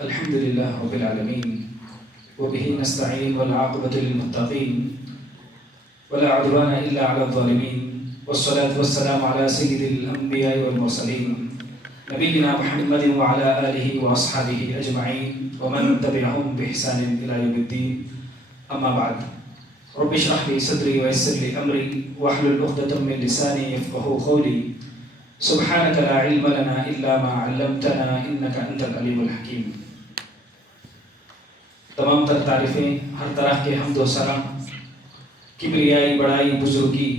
الحمد لله رب العالمين وبه نستعين والعاقبة للمتقين ولا عدوان إلا على الظالمين والصلاة والسلام على سيد الأنبياء والمرسلين نبينا محمد وعلى آله وأصحابه أجمعين ومن تبعهم بإحسان إلى يوم الدين. أما بعد، رب اشرح لي صدري ويسر لي أمري واحلل عقدة من لساني يفقهوا قولي. سبحانك لا علم لنا إلا ما علمتنا إنك أنت العليم الحكيم. تمام تر تعریفیں، ہر طرح کے حمد و ثنا، کبریائی، بڑائی، بزرگی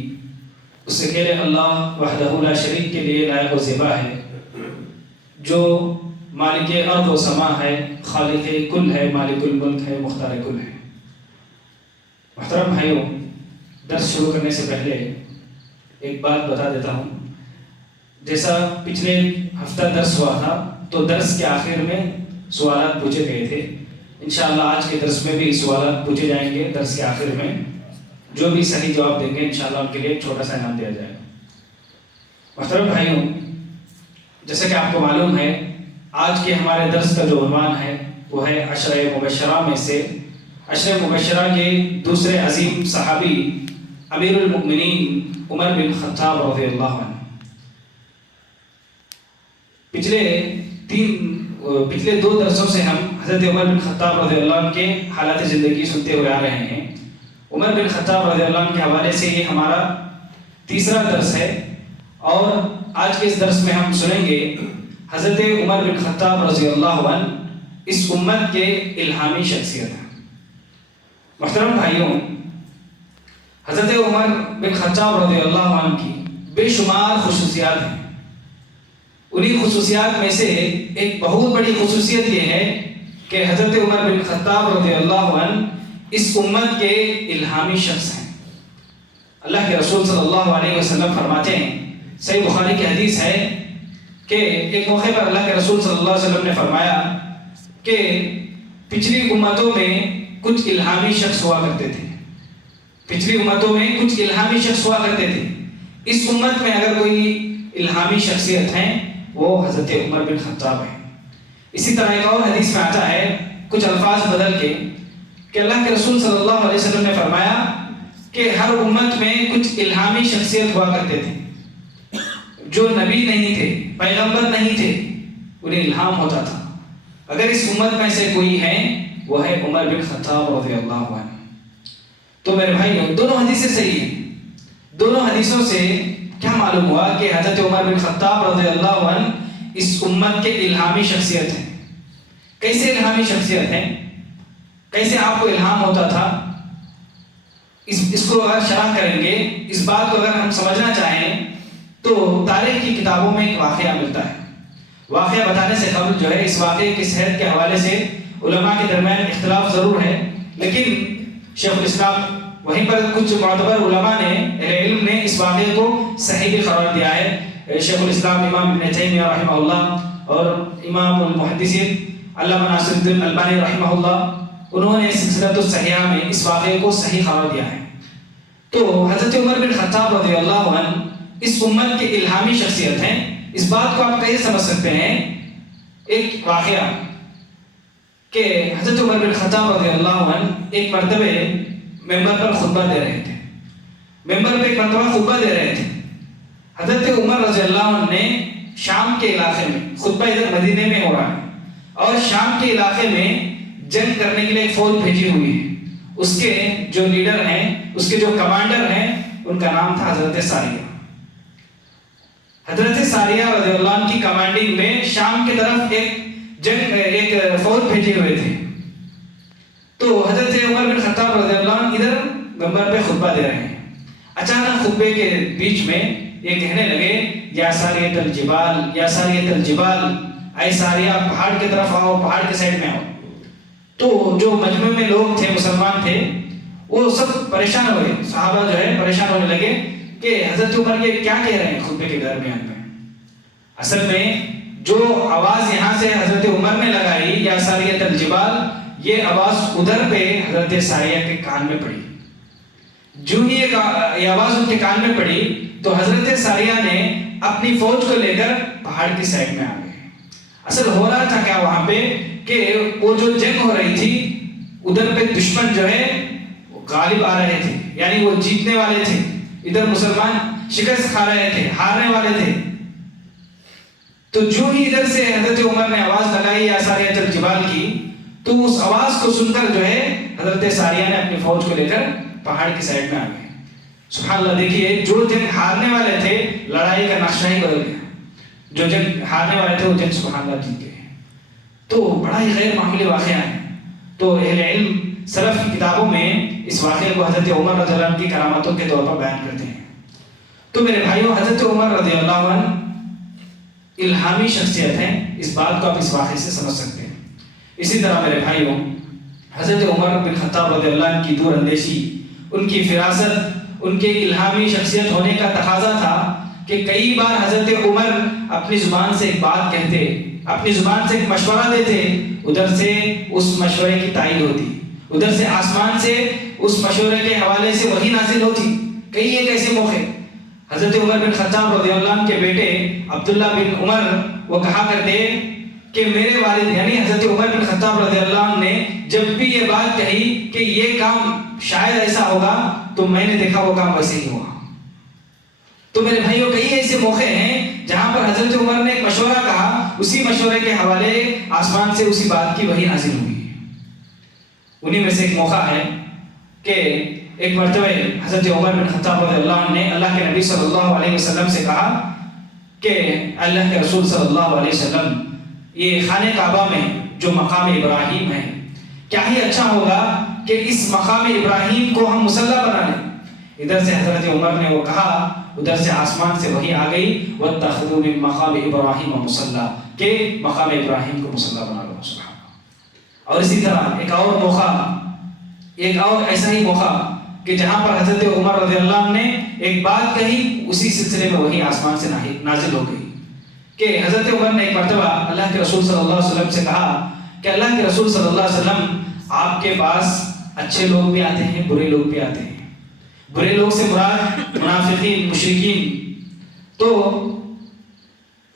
اس اکیلے اللہ وحدہ لا شریک کے لیے لائق و زیبا ہے، جو مالک ارض و سما ہے، خالق کل ہے، مالک الملک ہے، مختار کل ہے. محترم بھائیوں، درس شروع کرنے سے پہلے ایک بات بتا دیتا ہوں. جیسا پچھلے ہفتہ درس ہوا تھا تو درس کے آخر میں سوالات پوچھے گئے تھے. انشاءاللہ آج کے درس میں بھی سوالات پوچھے جائیں گے. درس کے آخر میں جو بھی صحیح جواب دیں گے انشاءاللہ ان کے لیے ایک چھوٹا سا انعام دیا جائے گا. محترم بھائیوں، جیسا کہ آپ کو معلوم ہے، آج کے ہمارے درس کا جو عنوان ہے وہ ہے عشرہ مبشرہ میں سے عشرہ مبشرہ کے دوسرے عظیم صحابی امیر المؤمنین عمر بن خطاب رضی اللہ عنہ. پچھلے دو درسوں سے ہم حضرت عمر بن خطاب رضی اللہ عنہ کے حالات زندگی سنتے ہوئے آ رہے ہیں. عمر بن خطاب رضی اللہ عنہ کے حوالے سے یہ ہمارا تیسرا درس ہے، اور آج کے اس درس میں ہم سنیں گے حضرت عمر بن خطاب رضی اللہ عنہ اس امت کے الہامی شخصیت ہیں. محترم بھائیوں، حضرت عمر بن خطاب رضی اللہ عنہ کی بے شمار خصوصیات ہیں. انہی خصوصیات میں سے ایک بہت بڑی خصوصیت یہ ہے کہ حضرت عمر بن خطاب رضی اللہ عنہ اس امت کے الہامی شخص ہیں. اللہ کے رسول صلی اللہ علیہ وسلم فرماتے ہیں، صحیح بخاری کی حدیث ہے کہ ایک موقع پر اللہ کے رسول صلی اللہ علیہ وسلم نے فرمایا کہ پچھلی امتوں میں کچھ الہامی شخص ہوا کرتے تھے. پچھلی امتوں میں کچھ الہامی شخص ہوا کرتے تھے. اس امت میں اگر کوئی الہامی شخصیت ہیں وہ حضرت عمر بن خطاب ہیں. اسی طرح ایک اور حدیث میں آتا ہے کچھ الفاظ بدل کے کہ اللہ کے رسول صلی اللہ علیہ وسلم نے فرمایا کہ ہر امت میں کچھ الہامی شخصیت ہوا کرتے تھے جو نبی نہیں تھے، پیغمبر نہیں تھے، انہیں الہام ہوتا تھا. اگر اس امت میں سے کوئی ہے وہ ہے عمر بن خطاب رضی اللہ عنہ. تو میرے بھائیوں، دونوں حدیثیں صحیح ہیں. دونوں حدیثوں سے کیا معلوم ہوا کہ حضرت عمر بن خطاب رضی اللہ عنہ اس امت کے الہامی شخصیت ہیں. کیسے الہامی شخصیت ہیں؟ کیسے آپ کو الہام ہوتا تھا؟ اس کو اگر شرح کریں گے، اس بات کو اگر ہم سمجھنا چاہیں تو تاریخ کی کتابوں میں ایک واقعہ ملتا ہے. واقعہ بتانے سے قبل جو ہے اس واقعے کی صحت کے حوالے سے علماء کے درمیان اختلاف ضرور ہے، لیکن شیخ الاسلام وہیں پر کچھ معتبر علماء نے علم نے اس واقعے کو صحیح بھی قرار دیا ہے. شیخ الاسلام امام ابن تیمیہ رحمہ اللہ اور امام المحدثین علامہ ناصر الدین البانی رحمہ اللہ، انہوں نے سلسلۃ الصحیحہ میں اس واقعے کو صحیح قرار دیا ہے. تو حضرت عمر بن خطاب رضی اللہ عنہ اس امت کے الہامی شخصیت ہیں. اس بات کو آپ کیسے سمجھ سکتے ہیں؟ ایک واقعہ کہ حضرت عمر بن خطاب رضی اللہ عنہ ایک مرتبہ ممبر پر خطبہ دے رہے تھے. ممبر پہ ایک مرتبہ خطبہ دے رہے تھے. حضرت عمر رضی اللہ عنہ نے شام کے علاقے میں، خطبہ ادھر مدینے میں ہو رہا ہے اور شام کے علاقے میں جنگ کرنے کے لیے ایک فوج بھیجی ہوئی ہے. اس کے جو لیڈر ہیں، اس کے جو کمانڈر ہیں، ان کا نام تھا حضرت ساریہ. حضرت ساریہ رضی اللہ عنہ کی کمانڈنگ میں شام کی طرف ایک فوج بھیجے ہوئے تھے. تو حضرت عمر بن خطاب رضی اللہ عنہ ادھر ممبر پہ خطبہ دے رہے ہیں. اچانک خطبے کے بیچ میں یہ کہنے لگے، یا ساریۃ الجبال، یا ساریۃ الجبال، اے ساریہ پہاڑ کی طرف آؤ، پہاڑ کے سائڈ میں آؤ. تو جو مجمع میں لوگ تھے، مسلمان تھے، وہ سب پریشان ہوئے. صحابہ جو ہے پریشان ہونے لگے کہ حضرت عمر یہ کیا کہہ رہے ہیں خطبے کے درمیان میں. اصل میں جو آواز یہاں سے حضرت عمر نے لگائی، یا ساریۃ الجبال، یہ آواز ادھر پہ حضرت ساریہ کے کان میں پڑی. جو ہی یہ آواز ان کے کان میں پڑی تو حضرت ساریہ نے اپنی فوج کو لے کر پہاڑ کی سائڈ میں آ گئے. اصل ہو رہا تھا کیا وہاں پہ کہ وہ جو جنگ ہو رہی تھی ادھر پہ دشمن جو ہے غالب آ رہے تھے، یعنی وہ جیتنے والے تھے، ادھر مسلمان شکست کھا رہے تھے، ہارنے والے تھے. تو جو ہی ادھر سے حضرت عمر نے آواز لگائی یا ساریہ الجبال کی، تو اس آواز کو سن کر جو ہے حضرت ساریہ نے اپنی فوج کو لے کر پہاڑ کی سائڈ میں آ گئے. سبحان اللہ، دیکھیے جو جنگ ہارنے والے تھے لڑائی کا نقشہ ہی بدل گیا. جو جنگ ہارنے والے تھے وہ جنگ سبحان اللہ جیت گئے. تو بڑا ہی غیر معمولی واقعہ ہے. تو اہل علم سلف کی کتابوں میں اس واقعے کو حضرت عمر رضی اللہ عنہ کی کرامتوں کے طور پر بیان کرتے ہیں. تو میرے بھائیوں، حضرت عمر رضی اللہ عنہ الہامی شخصیت ہیں، اس بات کو آپ اس واقعے سے سمجھ سکتے ہیں. اسی طرح میرے بھائیوں، حضرت عمر بن خطاب رضی اللہ عنہ کی دور اندیشی، ان کی فراست، ان کے الہامی شخصیت ہونے کا تقاضا تھا کہ کئی بار حضرت عمر اپنی زبان سے ایک بات کہتے، اپنی زبان سے ایک مشورہ دیتے، ادھر سے اس مشورے کی تائید ہوتی، ادھر سے آسمان سے اس مشورے کے حوالے سے وحی نازل ہوتی. کئی ایک ایسے موقع حضرت عمر بن خطاب رضی اللہ عنہ کے بیٹے عبداللہ بن عمر وہ کہا کرتے کہ میرے والد یعنی حضرت عمر بن خطاب رضی اللہ عنہ نے جب بھی یہ بات کہی کہ یہ کام شاید ایسا ہوگا تو میں نے دیکھا وہ کام ویسے ہی ہوا. تو میرے بھائیوں، کئی ایسے موقع ہیں جہاں پر حضرت عمر نے ایک مشورہ کہا، اسی مشورے کے حوالے آسمان سے اسی بات کی وحی نازل ہوئی. انہی میں سے ایک موقع ہے کہ ایک مرتبہ حضرت عمر بن خطاب رضی اللہ عنہ نے اللہ کے نبی صلی اللہ علیہ وسلم سے کہا کہ اللہ کے رسول صلی اللہ علیہ وسلم، یہ خانہ کعبہ میں جو مقام ابراہیم ہے، کیا ہی اچھا ہوگا کہ اس مقام ابراہیم کو ہم مصلی بنا لیں. ادھر سے حضرت عمر نے وہ کہا، ادھر سے آسمان سے وحی آ گئی، وَاتَّخِذُوا مِن مَقَامِ إِبْرَاهِيمَ مُصَلًّى، کہ مقام ابراہیم کو مصلی بنا لو. سبحان اللہ. اور اسی طرح ایک اور موقع، ایک اور ایسا ہی موقع کہ جہاں پر حضرت عمر رضی اللہ عنہ نے ایک بات کہی، اسی سلسلے میں وحی آسمان سے نازل ہو گئی. کہ حضرت عمر نے ایک مرتبہ اللہ کے رسول صلی اللہ علیہ وسلم سے کہا کہ اللہ کے رسول صلی اللہ علیہ وسلم، آپ کے پاس اچھے لوگ بھی آتے ہیں، برے لوگ بھی آتے ہیں. برے لوگ سے مراد منافقین، مشرکین. تو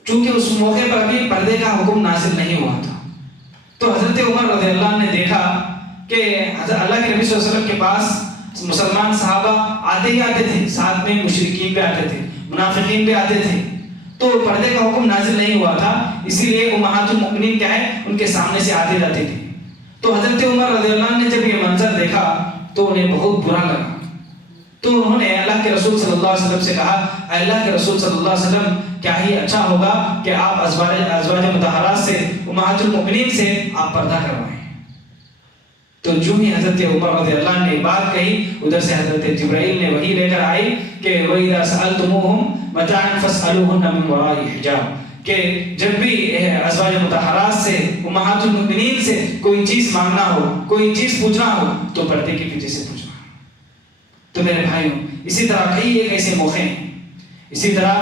چونکہ اس موقع پر ابھی پردے کا حکم نازل نہیں ہوا تھا، تو حضرت عمر رضی اللہ عنہ نے دیکھا کہ حضرت اللہ کے نبی صلی اللہ علیہ وسلم کے پاس مسلمان صحابہ آتے ہی آتے تھے، ساتھ میں مشرکین بھی آتے تھے، منافقین بھی آتے تھے. تو پردے کا حکم نازل نہیں ہوا تھا، اسی لیے امہات المؤمنین کیا ہے، ان کے سامنے سے آتے جاتے تھے. تو حضرت عمر رضی اللہ عنہ نے جب یہ منظر دیکھا تو انہیں بہت برا لگا. تو انہوں نے اللہ کے رسول صلی اللہ علیہ وسلم سے کہا، اے اللہ کے رسول صلی اللہ علیہ وسلم، کیا ہی اچھا ہوگا کہ آپ ازواج مطہرات سے، امہات المؤمنین سے آپ پردہ کروائیں. تو جو ہی حضرت عمر رضی اللہ عنہ نے بات کہی، ادھر سے حضرت جبرائیل نے وحی لے کر آئی کہ وَإِذَا سَأَلْتُمُوهُمْ مَتَاعًا فَاسْأَلُوهُنَّ مِنْ وَرَاءِ حِجَابٍ، کہ جب بھی ازواج مطہرات سے، امہات المؤمنین سے کوئی چیز مانگنا ہو، کوئی چیز پوچھنا ہو تو پردے کے پیچھے سے پوچھنا. تو میرے بھائیوں، اسی طرح کئی ایک ایسے موقع ہیں. اسی طرح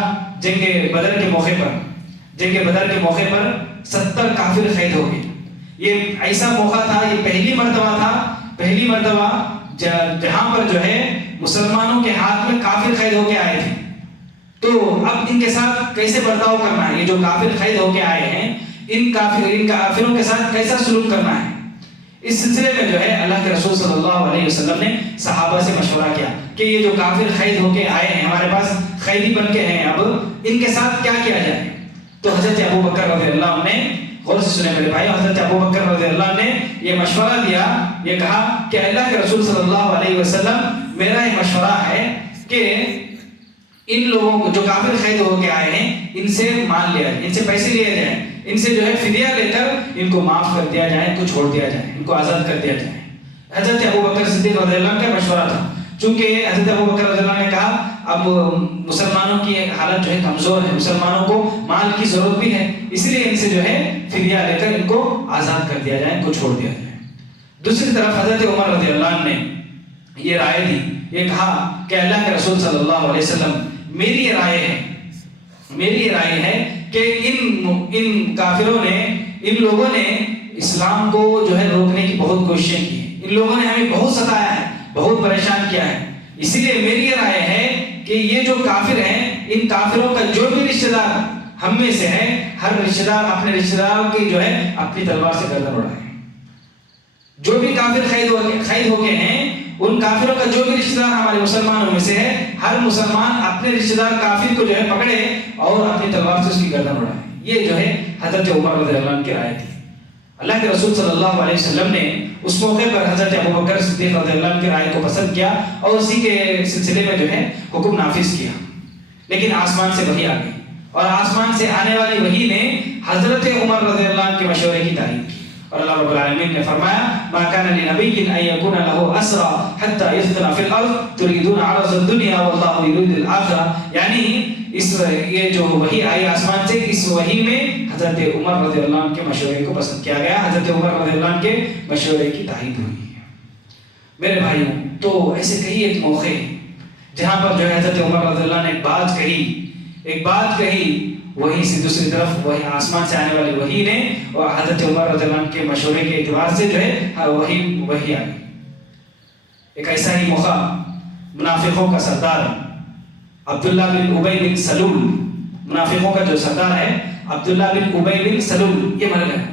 جنگ بدر کے موقع پر 70 کافر قید ہو گئے. یہ ایسا موقع تھا، یہ پہلی مرتبہ جہاں پر جو ہے مسلمانوں کے ہاتھ میں کافر قید ہو کے آئے تھے. تو اب ان کے ساتھ کیسے برتاؤ کرنا ہے، یہ جو کافر قید ہو کے آئے ہیں، ان کافروں کے ساتھ کیسا سلوک کرنا ہے، اس سلسلے میں جو ہے اللہ کے رسول صلی اللہ علیہ وسلم نے صحابہ سے مشورہ کیا کہ یہ جو کافر قید ہو کے آئے ہیں، ہمارے پاس قیدی بن کے ہیں، اب ان کے ساتھ کیا کیا جائے. تو حضرت ابو بکر رضی اللہ عنہ نے، غور سے سنیں میرے بھائی، حضرت ابو بکر رضی اللہ عنہ نے یہ مشورہ دیا، یہ کہا کہ اللہ کے رسول صلی اللہ علیہ وسلم، میرا یہ مشورہ ہے کہ ان لوگوں کو جو کافر قید ہو کے آئے ہیں، ان سے مال لیا جائے، ان سے پیسے لیے جائیں، ان سے جو ہے فدیہ لے کر ان کو معاف کر دیا جائے، ان کو چھوڑ دیا جائے، ان کو آزاد کر دیا جائے. حضرت ابو بکر صدیق رضی اللہ عنہ کا مشورہ تھا. چونکہ حضرت ابو بکر رضی اللہ عنہ نے کہا اب مسلمانوں کی حالت جو ہے کمزور ہے، مسلمانوں کو مال کی ضرورت بھی ہے، اس لیے ان سے جو ہے فدیہ لے کر ان کو آزاد کر دیا جائے، ان کو چھوڑ دیا جائے. دوسری طرف حضرت عمر رضی اللہ عنہ نے یہ رائے دی، یہ کہا کہ اللہ کے رسول صلی اللہ علیہ وسلم، میری یہ رائے ہے کہ ان کافروں نے، ان لوگوں نے اسلام کو جو ہے روکنے کی بہت کوششیں کی ہیں، ان لوگوں نے ہمیں بہت ستایا ہے، بہت پریشان کیا ہے. اسی لیے میری یہ رائے ہے کہ یہ جو کافر ہیں، ان کافروں کا جو بھی رشتہ دار ہم میں سے ہے ہر رشتہ دار اپنے رشتہ داروں کی جو ہے اپنی تلوار سے گردن اڑائے. جو بھی کافر قید ہو کے ہیں ان کافروں کا جو بھی رشتہ دار ہمارے مسلمانوں میں سے ہے ہر مسلمان اپنے رشتہ دار کافر کو جو ہے پکڑے اور اپنی تلوار سے اس کی گردن اڑائے. یہ جو ہے حضرت عمر رضی اللہ عنہ کی رائے تھی. اللہ کے رسول صلی اللہ علیہ وسلم نے اس موقع پر حضرت ابوبکر صدیق رضی اللہ عنہ کی رائے کو پسند کیا اور اسی کے سلسلے میں جو ہے حکم نافذ کیا. لیکن آسمان سے وحی آ گئی اور آسمان سے آنے والی وحی نے حضرت عمر رضی اللہ عنہ کے مشورے کی تائید کی. اور اللہ رب العالمین نے فرمایا ما كان لنبي ان يكون له اسرى حتى يثخن في الارض تريدون عرض الدنيا والله يريد الاخره. یعنی یہ جو وحی آئی آسمان سے اس وحی میں حضرت عمر رضی اللہ عنہ کے مشورے کو پسند کیا گیا. حضرت عمر رضی اللہ عنہ کے مشورے کی تائید ہوئی ہے. میرے بھائیوں تو ایسے کئی ایک موقع جہاں پر جو ہے حضرت عمر رضی اللہ عنہ نے ایک بات کہی وہی سے دوسری طرف وہی آسمان سے آنے والی وحی نے اور حضرت عمر رضی اللہ عنہ کے مشورے کے اعتبار سے جو ہے وحی آئی. ایک ایسا ہی موقع منافقوں کا سردار عبداللہ بن ابی بن سلول، منافقوں کا جو سردار ہے عبداللہ بن ابی بن سلول، یہ مر گیا.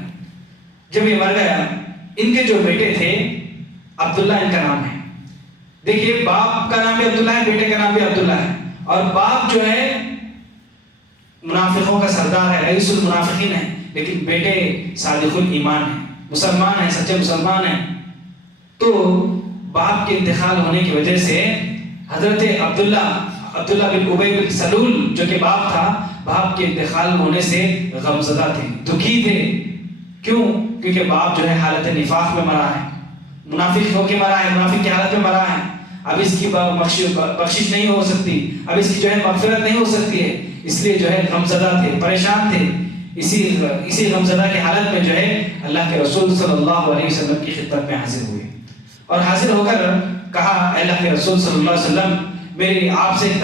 جب یہ مر گیا ان کے جو بیٹے تھے عبداللہ ان کا نام ہے. دیکھیے باپ کا نام بھی عبداللہ ہے، بیٹے کا نام بھی عبداللہ ہے اور باپ جو ہے منافقوں کا سردار ہے، رئیس المنافقین ہے، لیکن بیٹے صادق الایمان ہیں، مسلمان ہیں، سچے مسلمان ہیں. تو باپ کے انتقال ہونے کی وجہ سے حضرت عبداللہ بن ابی بن سلول جو کہ باپ تھا، باپ کے انتقال ہونے سے غمزدہ تھے، دکھی تھے. کیوں؟ کیونکہ باپ جو ہے حالت نفاق میں مرا ہے، منافق ہو کے مرا ہے، منافق کی حالت میں مرا ہے. اب اس کی بخشش نہیں ہو سکتی، اب اس کی جو ہے مغفرت نہیں ہو سکتی ہے. اس لیے جو ہے غمزدہ تھے، پریشان تھے. اسی غمزدہ کی حالت میں جو ہے اللہ کے رسول صلی اللہ علیہ وسلم کی خدمت میں حاضر ہوئے اور حاضر ہو کر کہا اے اللہ کے رسول صلی اللہ علیہ وسلم میری آپ سے ایک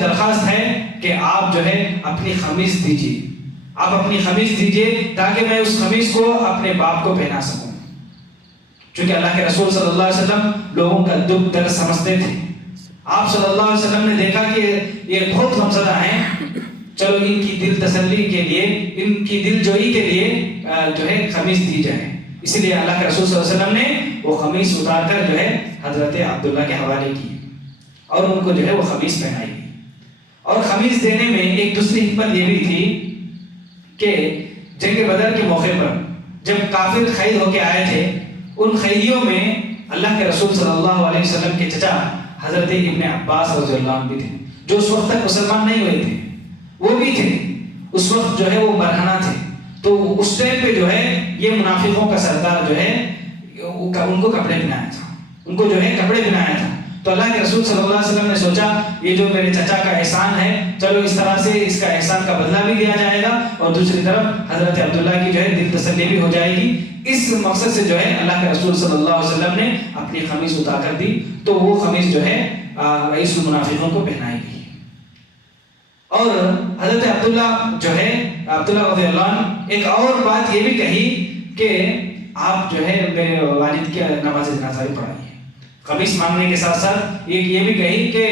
درخواست ہے کہ آپ جو ہے اپنی خمیص دیجیے تاکہ میں اس خمیص کو اپنے باپ کو پہنا سکوں. چونکہ اللہ کے رسول صلی اللہ علیہ وسلم لوگوں کا دکھ درد سمجھتے تھے. آپ صلی اللہ علیہ وسلم نے دیکھا کہ یہ بہت غمزدہ ہیں، چلو ان کی دل تسلی کے لیے، ان کی دل جوئی کے لیے جو ہے خمیص دی جائے. اسی لیے اللہ کے رسول صلی اللہ علیہ وسلم نے وہ خمیص اتار کر جو ہے حضرت عبداللہ کے حوالے کی اور ان کو جو ہے وہ خمیص پہنائی گئی. اور خمیص دینے میں ایک دوسری حکمت یہ بھی تھی کہ جنگ بدر کے موقع پر جب کافر قید ہو کے آئے تھے ان قیدیوں میں اللہ کے رسول صلی اللہ علیہ وسلم کے چچا حضرت ابن عباس رضی اللہ عنہ بھی تھے جو اس وقت تک مسلمان نہیں ہوئے تھے. وہ بھی تھے اس وقت جو ہے وہ برہنہ تھے. تو اس ٹائم پہ جو ہے یہ منافقوں کا سردار جو ہے ان کو کپڑے پہنایا تھا. تو اللہ کے رسول صلی اللہ علیہ وسلم نے سوچا یہ جو میرے چچا کا احسان ہے چلو اس طرح سے اس کا احسان کا بدلہ بھی دیا جائے گا اور دوسری طرف حضرت عبداللہ کی جو ہے دل تسلی بھی ہو جائے گی. اس مقصد سے جو ہے اللہ کے رسول صلی اللہ علیہ وسلم نے اپنی خمیص اتار کر دی. تو وہ خمیص جو ہے رئیس المنافقوں کو پہنائی گئی. اور حضرت عبداللہ رضی اللہ عنہ ایک اور بات یہ بھی کہی کہ آپ جو ہے میرے والد کی نماز جنازہ بھی پڑھائیے. خمیص مانگنے کے ساتھ ساتھ یہ بھی کہی کہ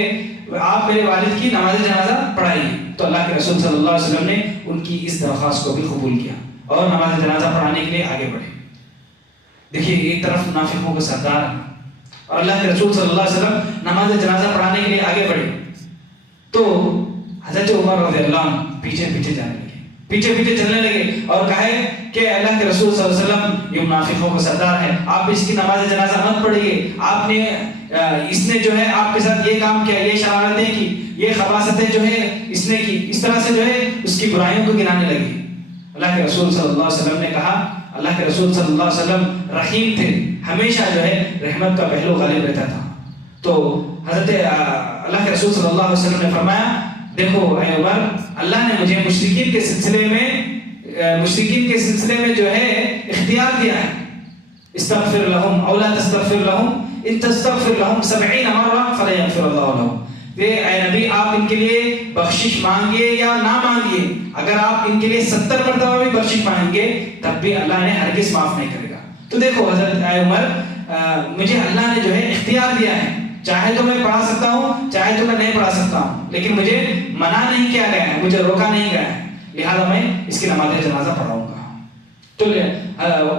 آپ میرے والد کی نماز جنازہ پڑھائیے. تو اللہ کے رسول صلی اللہ علیہ وسلم نے ان کی اس درخواست کو بھی قبول کیا اور نماز جنازہ پڑھانے کے لیے آگے بڑھے. دیکھیے ایک طرف منافقوں کا سردار اور اللہ کے رسول صلی اللہ علیہ وسلم نماز جنازہ پڑھانے کے لیے آگے بڑھے. تو حضرت عمر رضی اللہ عنہ پیچھے چلنے لگے اور کہے کہ اللہ کے رسول صلی اللہ علیہ وسلم یہ منافقوں کا سردار ہے، آپ اس کی نماز جنازہ مت پڑھیے. آپ نے اس نے جو ہے آپ کے ساتھ یہ کام کیا، یہ شرارتیں کی، یہ خباثتیں جو ہے اس نے کی. اس طرح سے جو ہے اس کی برائیوں کو گنانے لگی. اللہ کے رسول صلی اللہ علیہ وسلم نے کہا اللہ کے رسول صلی اللہ علیہ وسلم رحیم تھے، ہمیشہ جو ہے رحمت کا پہلو غالب رہتا تھا. تو حضرت اللہ کے رسول صلی اللہ علیہ وسلم نے فرمایا دیکھو اے عمر اللہ نے مجھے مشرکین کے سلسلے میں جو ہے اختیار دیا ہے. استغفر لهم او لا تستغفر لهم ان تستغفر لهم 70 مرة فلا يغفر الله لهم. اے نبی آپ ان کے لیے بخشش مانگیے یا نہ مانگیے، اگر آپ ان کے لیے 70 مرتبہ بھی بخشش مانگیں گے تب بھی اللہ نے ہرگز معاف نہیں کرے گا. تو دیکھو حضرت اے عمر مجھے اللہ نے جو ہے اختیار دیا ہے، چاہے تو میں پڑھا سکتا ہوں, چاہے تو میں نہیں پڑھا سکتا ہوں, لیکن مجھے منع نہیں کیا گیا ہے, مجھے روکا نہیں گیا ہے, لہذا میں اس کی نماز جنازہ پڑھاؤں گا. تو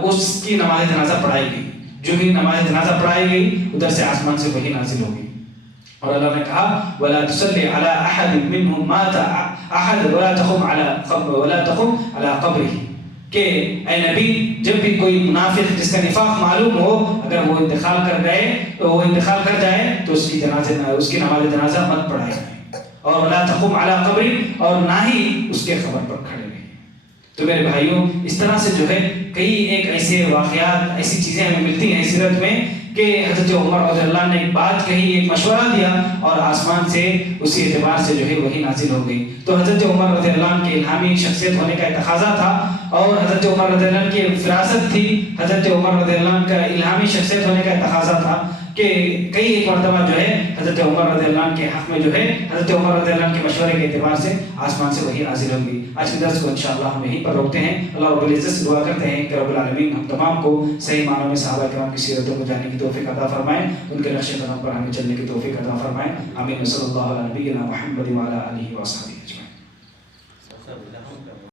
اس کی نماز جنازہ پڑھائی گئی. جو بھی نماز جنازہ پڑھائی گئی ادھر سے آسمان سے وحی نازل ہوگی, اور اللہ نے کہا وَلَا تُصَلِّ عَلَىٰ أَحَدٍ مِّنْهُمْ مَاتَ أَحَدٍ وَلَا تَقُمْ عَلَىٰ قَبْرِهِ, کہ اے نبی جب بھی کوئی منافق جس کا نفاق معلوم ہو اگر وہ انتقال کر گئے تو وہ انتقال کر جائے تو اس کی نماز جنازہ مت پڑھائے, اور وَلَا تَقُمْ عَلَىٰ قَبْرِهِ, اور نہ ہی اس کے قبر پر کھڑے رہے. تو میرے بھائیوں اس طرح سے جو ہے کئی ایک ایسے واقعات, ایسی چیزیں ہمیں ملتی ہیں سیرت میں کہ حضرت عمر رضی اللہ عنہ نے ایک بات کہی, ایک مشورہ دیا, اور آسمان سے اسی اعتبار سے جو ہے وہی نازل ہو گئی. تو حضرت عمر رضی اللہ عنہ کے الہامی شخصیت ہونے کا تقاضا تھا, اور حضرت عمر رضی اللہ عنہ کی فراست تھی, حضرت عمر رضی اللہ عنہ کا الہامی شخصیت ہونے کا تقاضا تھا کہ کئی ایک مرتبہ جو ہے حضرت عمر رضی اللہ عنہ کے حق میں جو ہے حضرت عمر رضی اللہ عنہ کے مشورے کے اعتبار سے آسمان سے وہی نازل ہوگی. آج کے درس کو انشاءاللہ ہم یہیں پر روکتے ہیں. اللہ رب العزت سے دعا کرتے ہیں کہ رب العالمین ہم تمام کو صحیح معنوں میں صحابہ کرام کی سیرتوں کو جاننے کی توفیق عطا فرمائیں, ان کے نقش قدم پر ہمیں چلنے کی توفیق عطا فرمائیں. آمین. صلی اللہ علیہ نبینا محمد وعلی آلہ وصحبہ.